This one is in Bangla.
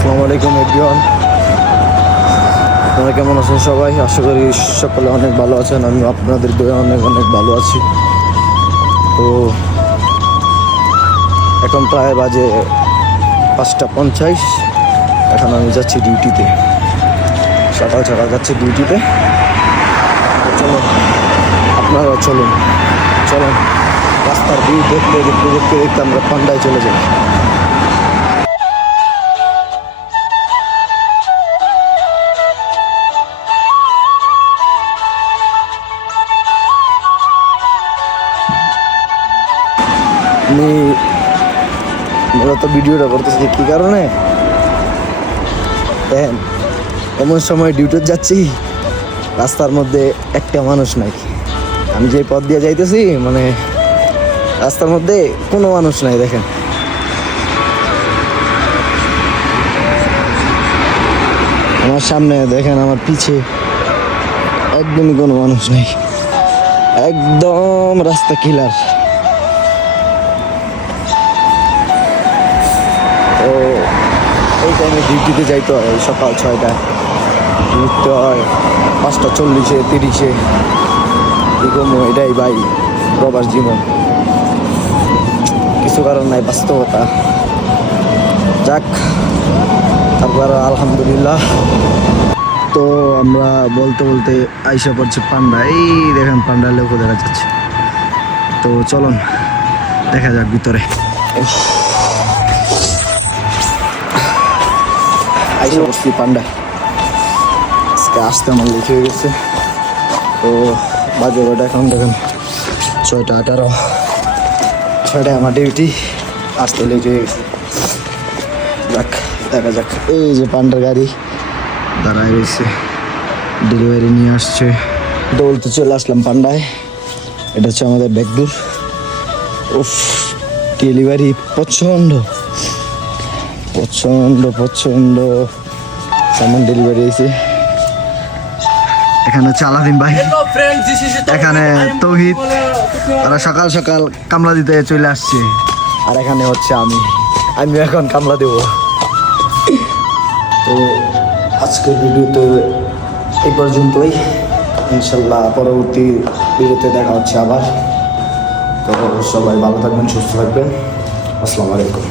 আসসালামু আলাইকুম এভরিওয়ান, আপনারা কেমন আছেন সবাই? আশা করি সকলে অনেক ভালো আছেন। আমি আপনাদের দয়ে অনেক অনেক ভালো আছি। তো এখন প্রায় বাজে 5:50। এখন আমি যাচ্ছি ডিউটিতে, সকাল সকাল যাচ্ছি ডিউটিতে। চলুন, আপনারা চলুন চলুন রাস্তার ভিউ দেখতে দেখতে দেখতে দেখতে আমরা পান্ডায় চলে যাই। আমি মূলত ভিডিওটা করতেছি কী কারণে দেখেন, এমন সময় ডিউটিতে যাচ্ছি, রাস্তার মধ্যে একটা মানুষ নাই। আমি যে পথ দিয়ে যাইতেছি, মানে রাস্তার মধ্যে কোনো মানুষ নাই। দেখেন, আমার সামনে দেখেন, আমার পিছে একদমই কোনো মানুষ নেই, একদম রাস্তা ক্লিয়ার। তো এই টাইমে ডিউটিতে যাইতে হয়, সকাল 6টায় উঠতে হয়, 5:40 30 এরকম। এটাই ভাই প্রবাস জীবন, কিছু কারণ নাই, বাস্তবতা। যাক, তারপর আলহামদুলিল্লাহ। তো আমরা বলতে বলতে আইসা পড়ছি পান্ডা। এই দেখেন পান্ডা লোক দেখা যাচ্ছে। তো চলুন দেখা যাক ভিতরে। আইসা পড়ছি পান্ডা, আজকে আসতে আমার লেট হয়ে গেছে। তো বাজে কটা এখন দেখেন 6:18। 6টায় আমার ডিউটি, আসতে লেট হয়ে গেছে। যাক, দেখা যাক। এই যে পান্ডার গাড়ি দাঁড়ায় রয়েছে, ডেলিভারি নিয়ে আসছে। দৌড়তে চলে আসলাম পান্ডায়। এটা হচ্ছে আমাদের ব্যাগদূর। উফ, ডেলিভারি প্রচণ্ড প্রচণ্ড প্রচণ্ড সামান ডেলিভারি হয়েছে। এখানে হচ্ছে আলাদিন ভাই, এখানে তৌহিদ, তারা সকাল সকাল কামলা দিতে চলে আসছে। আর এখানে হচ্ছে আমি এখন কামলা দেব। তো আজকের ভিডিওতে এই পর্যন্তই। ইনশাল্লাহ পরবর্তী ভিডিওতে দেখা হচ্ছে আবার। তো সবাই ভালো থাকবেন, সুস্থ থাকবেন। আসসালামু আলাইকুম।